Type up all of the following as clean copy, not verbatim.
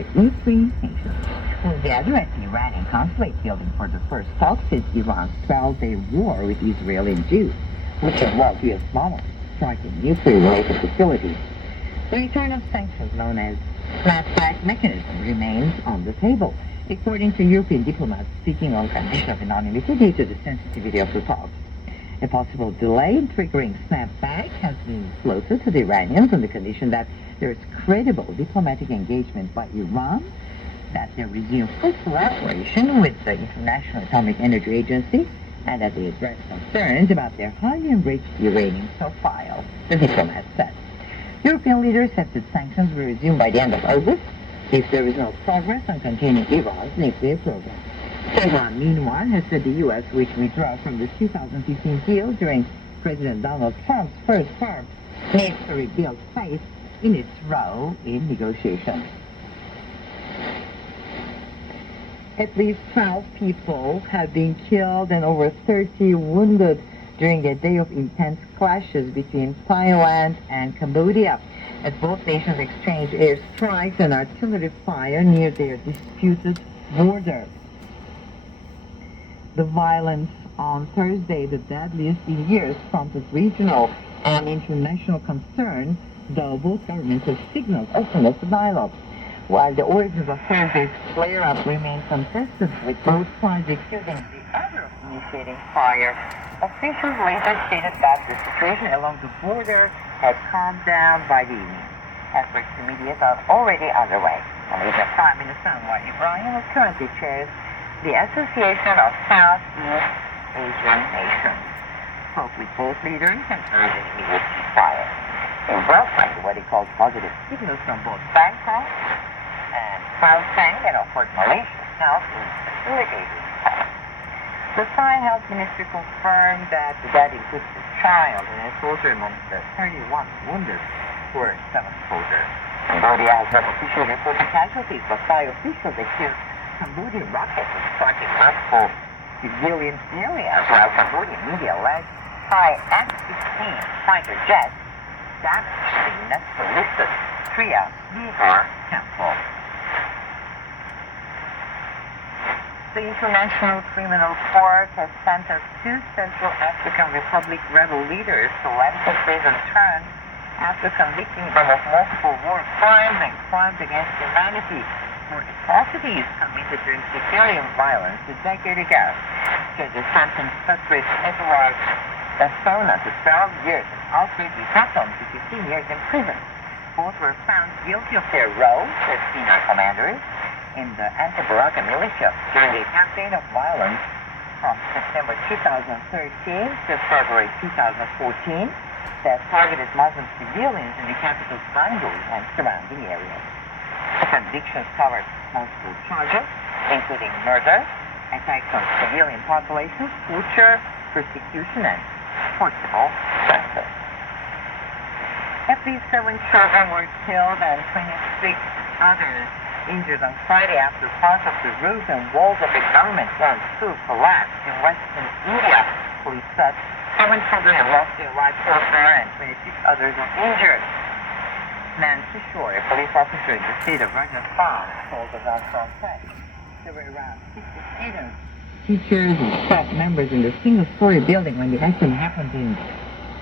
the E3 nations will gather at the Iranian consulate building for the first talk since Iran's 12-day war with Israel in June, which involved U.S. bombers striking nuclear-related facilities. The return of sanctions, known as snapback mechanism, remains on the table, according to European diplomats speaking on condition of anonymity due to the sensitivity of the talks. A possible delay in triggering snapback has been floated to the Iranians on the condition that there is credible diplomatic engagement by Iran, that they resume full collaboration with the International Atomic Energy Agency, and that they address concerns about their highly enriched uranium stockpile, the diplomat said. European leaders said that sanctions will resume by the end of August if there is no progress on containing Iran's nuclear program. Tehran, meanwhile, has said the U.S., which withdrew from the 2015 deal during President Donald Trump's first term, needs to rebuild faith in its role in negotiations. At least 12 people have been killed and over 30 wounded during a day of intense clashes between Thailand and Cambodia, as both nations exchanged airstrikes and artillery fire near their disputed border. The violence on Thursday, the deadliest in years, prompted regional and international concern, though both governments have signaled openness to dialogue. While the origins of Thursday's flare-up remain contested, with both sides accusing the other of initiating fire, officials later stated that the situation along the border had calmed down by the evening. Efforts to mediate are already underway. Malaysian Prime Minister Anwar Ibrahim currently chairs the Association of Southeast Asian Nations. Spoke with both leaders and urged an immediate ceasefire. They welcomed what he called positive signals from both Bangkok and Kaohsiung and offered Malaysia's help in facilitating talks. The Thai Health Ministry confirmed that the death includes a child and a soldier among the 31 wounded were 7 soldiers. Cambodia has not officially reported casualties, but Thai officials accused Cambodian rockets of striking multiple civilian areas, while Cambodian media alleged Thai F-16 fighter jets damaged the UNESCO-listed Tria Bihar temple. The International Criminal Court has sentenced 2 Central African Republic rebel leaders to lengthy prison terms after convicting them of multiple war crimes and crimes against humanity for atrocities committed during sectarian violence a decade ago. Judges sentenced Patrice Edouard Dassona to 12 years and Alfred Dutton to 15 years in prison. Both were found guilty of their roles as senior commanders in the anti-Baraka militia during a campaign of violence from September 2013 to February 2014 that targeted Muslim civilians in the capital Bangui and surrounding areas. The convictions covered multiple charges, including murder, attacks on civilian populations, torture, persecution, and forcible census. At least 7 children were killed and 26 others injured on Friday after parts of the roofs and walls of a government-run school collapsed in western India. Police said 7 children have lost their lives so far and 26 others are injured. Nancy Shore, a police officer in the state of Rajasthan, told the National Press there were around 60 students, teachers, and staff members in the single-story building when the accident happened in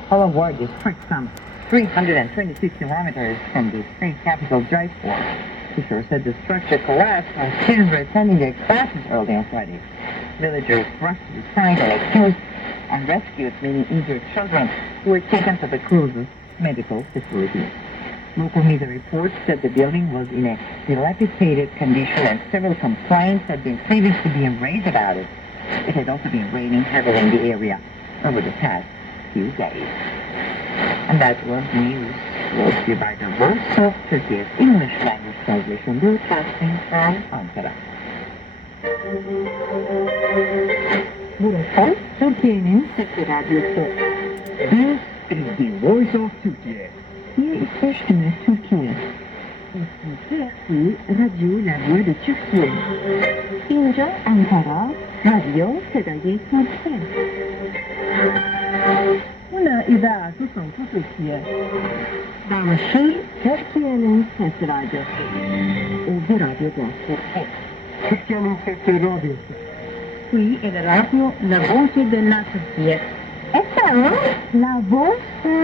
Palawar district, some 326 kilometers from the state capital, Jaipur. Kishore said the structure collapsed while students were attending their classes early on Friday. Villagers rushed to the site and accused and rescued many injured children who were taken to the closest medical facility. Local media reports said the building was in a dilapidated condition and several complaints had been previously being raised about it. It had also been raining heavily in the area over the past few days. And that was news brought to you by the Voice of Turkey's English language translation broadcasting from Ankara. Burası Türkiye'nin Sesi Radyosu. This is the Voice of Turkey. Hier ist die Stimme Türkiye. Ici Radio La Voix de Turquie. اینجا Ankara Radio صدای ترکیه. هنا إذاعة صوت تركيا. دعم الشر Türkiye'nin sesi radyosu. O bir radyo Turkye. Türkiye'nin sesi radyosu. Qui è la radio La Voce della Turchia. Esta es La Voz de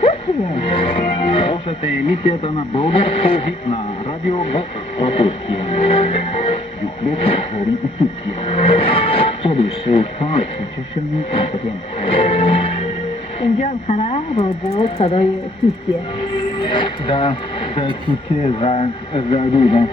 Turchia. Слушате емисията на български език на радио Българска Турция. Юхлет говори и Турция. 这里是土耳其之声广播电台。 اینجا انقره رادیو صدای ترکیه. در ترکیه و رادیو